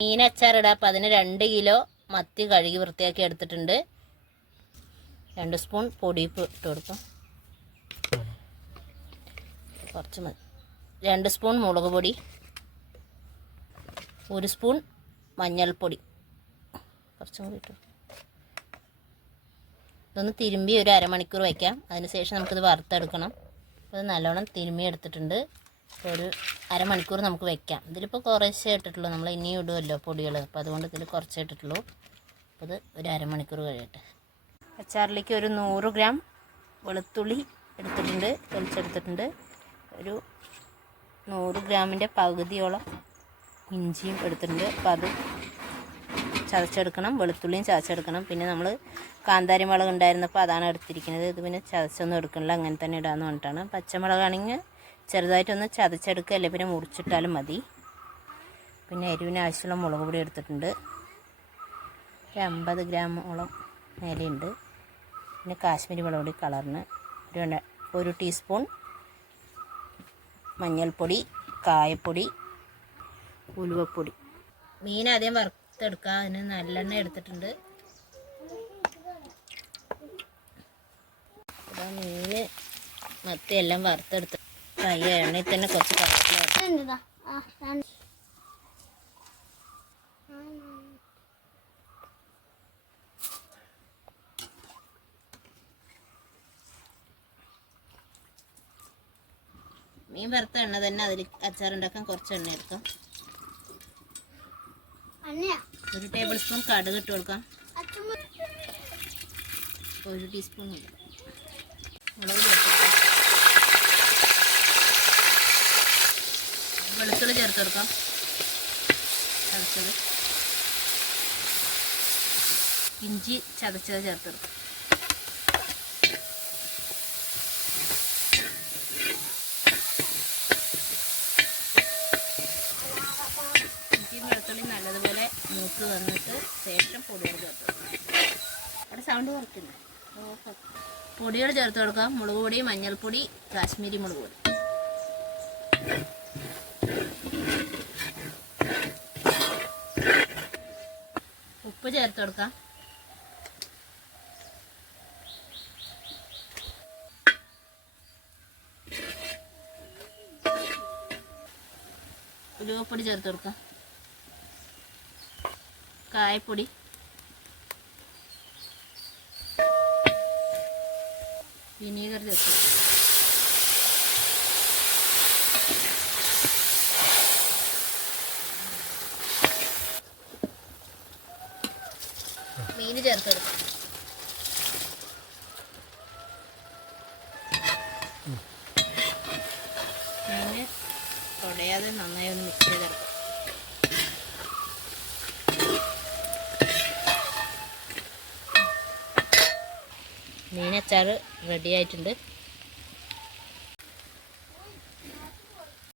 മീൻ അച്ചാറിടാം. അപ്പം അതിന് 2 കിലോ മത്തി കഴുകി വൃത്തിയാക്കി എടുത്തിട്ടുണ്ട്. 2 സ്പൂൺ പൊടി ഇട്ട് കൊടുക്കാം. കുറച്ച് മതി. 2 സ്പൂൺ മുളക് പൊടി, 1 സ്പൂൺ മഞ്ഞൾപ്പൊടി, കുറച്ചും കൂടി ഇട്ടു. ഇതൊന്ന് തിരുമ്പി ഒരു അരമണിക്കൂർ വയ്ക്കാം. അതിനുശേഷം നമുക്കിത് വറുത്തെടുക്കണം. അപ്പോൾ ഇത് നല്ലോണം തിരുമ്പി എടുത്തിട്ടുണ്ട്. അപ്പോൾ ഒരു അരമണിക്കൂർ നമുക്ക് വയ്ക്കാം. ഇതിലിപ്പോൾ കുറച്ചേ ഇട്ടിട്ടുള്ളൂ, നമ്മൾ ഇനിയും ഇടുമല്ലോ പൊടികൾ. അപ്പോൾ അതുകൊണ്ട് ഇതിൽ കുറച്ചേ ഇട്ടിട്ടുള്ളൂ. അപ്പോൾ ഇത് ഒരു അരമണിക്കൂർ കഴിയട്ടെ. അച്ചാറിലേക്ക് ഒരു 100 ഗ്രാം വെളുത്തുള്ളി എടുത്തിട്ടുണ്ട്, തൊലിച്ചെടുത്തിട്ടുണ്ട്. ഒരു 100 ഗ്രാമിൻ്റെ പകുതിയോളം ഇഞ്ചിയും എടുത്തിട്ടുണ്ട്. അപ്പോൾ അത് ചതച്ചെടുക്കണം. വെളുത്തുള്ളിയും ചതച്ചെടുക്കണം. പിന്നെ നമ്മൾ കാന്താരി മുളക് ഉണ്ടായിരുന്നപ്പോൾ അതാണ് എടുത്തിരിക്കുന്നത്. ഇത് പിന്നെ ചതച്ചൊന്നും എടുക്കണില്ല, അങ്ങനെ തന്നെ ഇടാമെന്ന് പറഞ്ഞിട്ടാണ്. പച്ചമുളകാണെങ്കിൽ ചെറുതായിട്ടൊന്ന് ചതച്ചെടുക്കുക, അല്ലെങ്കിൽ പിന്നെ മുറിച്ചിട്ടാലും മതി. പിന്നെ എരിവിന് ആവശ്യമുള്ള മുളക് പൊടി എടുത്തിട്ടുണ്ട്. 50 ഗ്രാമോളം മേലെയുണ്ട്. പിന്നെ കാശ്മീരി മുളക് പൊടി കളറിന് 1 ടീസ്പൂൺ മഞ്ഞൾപ്പൊടി, കായപ്പൊടി, ഉലുവപ്പൊടി. മീൻ ആദ്യം വറുത്തെടുക്കുക. അതിന് നല്ലെണ്ണ എടുത്തിട്ടുണ്ട്. അപ്പോൾ മീൻ മത്തി എല്ലാം വറുത്തെടുത്ത് എണ്ണയിൽ തന്നെ കുറച്ച് കറിവേപ്പില. മീൻ വറുത്ത എണ്ണ തന്നെ അതിൽ അച്ചാറുണ്ടാക്കാൻ കുറച്ച് എണ്ണ എടുക്കാം. 1 ടേബിൾ സ്പൂൺ കടുക് ഇട്ട് കൊടുക്കാം. 1 ടീസ്പൂൺ മുളക് ചേർത്ത്, വെളുത്തുള്ളി ചേർത്ത് കൊടുക്കാം. ചതച്ചത്, ഇഞ്ചി ചതച്ചത് ചേർത്ത് കൊടുക്കാം. ഇഞ്ചിയും വെളുത്തുള്ളി നല്ലതുപോലെ മൂത്ത് വന്നിട്ട് ശേഷം പൊടികൾ ചേർത്ത് കൊടുക്കാം. അവിടെ സൗണ്ട് കുറയ്ക്കുന്നു. പൊടികൾ ചേർത്ത് കൊടുക്കാം. മുളക് പൊടി, മഞ്ഞൾപ്പൊടി, കാശ്മീരി മുളക് പൊടി. ഉപ്പ് ചേർത്ത് കൊടുക്കാം. ഉലുവപ്പൊടി ചേർത്ത് കൊടുക്കാം. കായപ്പൊടി, വിനീഗർ ചേർത്ത് കൊടുക്കാം. മീൻ ചേർത്ത് കൊടുക്കാം. മീൻ തൊടയാതെ നന്നായി ഒന്ന് മിക്സ് ചെയ്തെടുക്കാം. മീനച്ചാറ് റെഡി ആയിട്ടുണ്ട്.